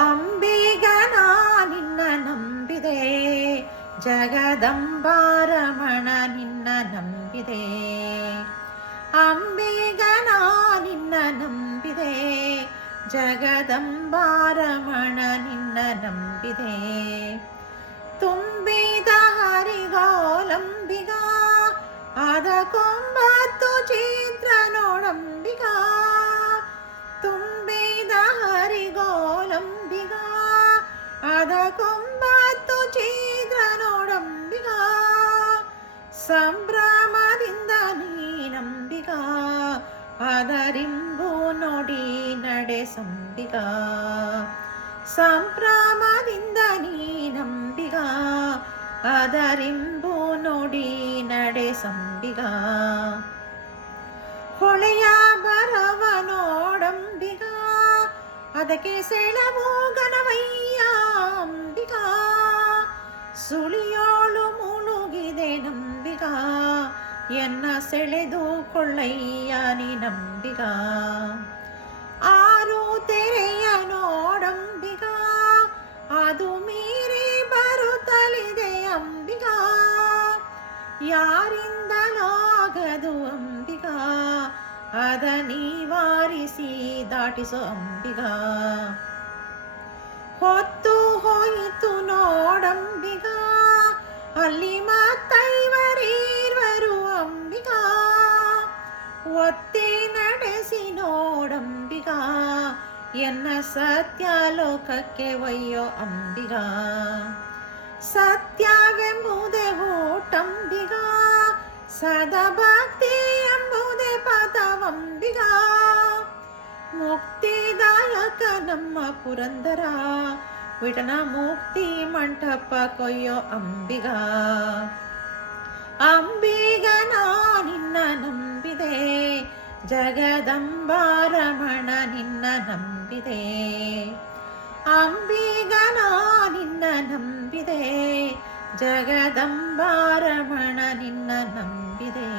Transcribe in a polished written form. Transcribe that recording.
ಅಂಬಿಗ ನಿನ್ನ ನಂಬಿದೆ, ಜಗದಂಬಾರಮಣ ನಿನ್ನ ನಂಬಿದೆ. ಅಂಬಿಗ ನಿನ್ನ ನಂಬಿದೆ, ಜಗದಂಬಾರಮಣ ನಿನ್ನ ನಂಬಿದೆ. ತುಂಬಿದ ಹರಿಗೋಲಂಬಿಗ, ಅದ ಕೊಂಬತ್ತು ಚಿತ್ರ ನೋಡಂಬಿಗ. ತುಂಬಿದ ಹರಿಗೋಲಂಬಿಗ, ಅದ ಕೊಂಬತ್ತು ಚಿತ್ರ ನೋಡಂಬಿಗ. ಸಂಭ್ರಮದಿಂದ ನೀನಂಬಿಗ, ಅದರಿಂಬು ನೋಡಿ ನಡೆಸಂಬಿಗ. ಸಂಭ್ರಮದಿಂದ ನೀನಂಬಿಗ, ಅದರಿಂಬು ನೋಡಿ ನಡೆಸಂಬಿಗ. ಹೊಳೆಯ ಬರವ ನೋಡಂಬಿಗ, ಅದಕ್ಕೆ ಸೆಳವು ಗಣವಯ್ಯ ಅಂಬಿಗ. ಸುಳಿಯೋಳು ಮುಳುಗಿದೆ ನಂಬಿಗ, ಎನ್ನ ಸೆಳೆದು ಕೊಳ್ಳಯ್ಯ ನೀ ನಂಬಿಗ. ಆರು ತೆರೆಯ ನೋಡಂಬಿಗ, ಅದು ಮೀರಿ ಬರುತ್ತಲಿದೆ ಅಂಬಿಗ. ಯಾರಿಂದಲಾಗದು ಅಂಬಿಗ, ಅದ ನಿವಾರಿಸಿ ದಾಟಿಸೋ ಅಂಬಿಗ. ಹೊತ್ತು ಹೋಯಿತು ನೋಡಂಬಿಗ, ಅಲ್ಲಿ ಮತ್ತೈವರೀರ್ವರು ಅಂಬಿಗ. ಒತ್ತಿ ನಡೆಸಿ ನೋಡಂಬಿಗ, ಎನ್ನ ಸತ್ಯಲೋಕಕ್ಕೆ ಒಯ್ಯೋ ಅಂಬಿಗ. ಸತ್ಯವೆಂಬುದೇ ಊಟಂಬಿಗ, ಸದಾ ಭಕ್ತಿ ಎಂಬುದೇ ಪದವಂಬಿಗ. ಮುಕ್ತಿದಾಯಕ ನಮ್ಮ ಪುರಂದರ, ವಿಠಲ ಮುಕ್ತಿ ಮಂಟಪ ಕೊಯ್ಯೋ ಅಂಬಿಗ. ಅಂಬಿಗ ನಿನ್ನ ನಂಬಿದೆ, ಜಗದಂಬಾರಮಣ ನಿನ್ನ ನಂಬಿದೆ. ಅಂಬಿಗ ನಿನ್ನ ನಂಬಿದೆ, ಜಗದಂಬಾರಮಣ ನಿನ್ನ ನಂಬಿದೆ.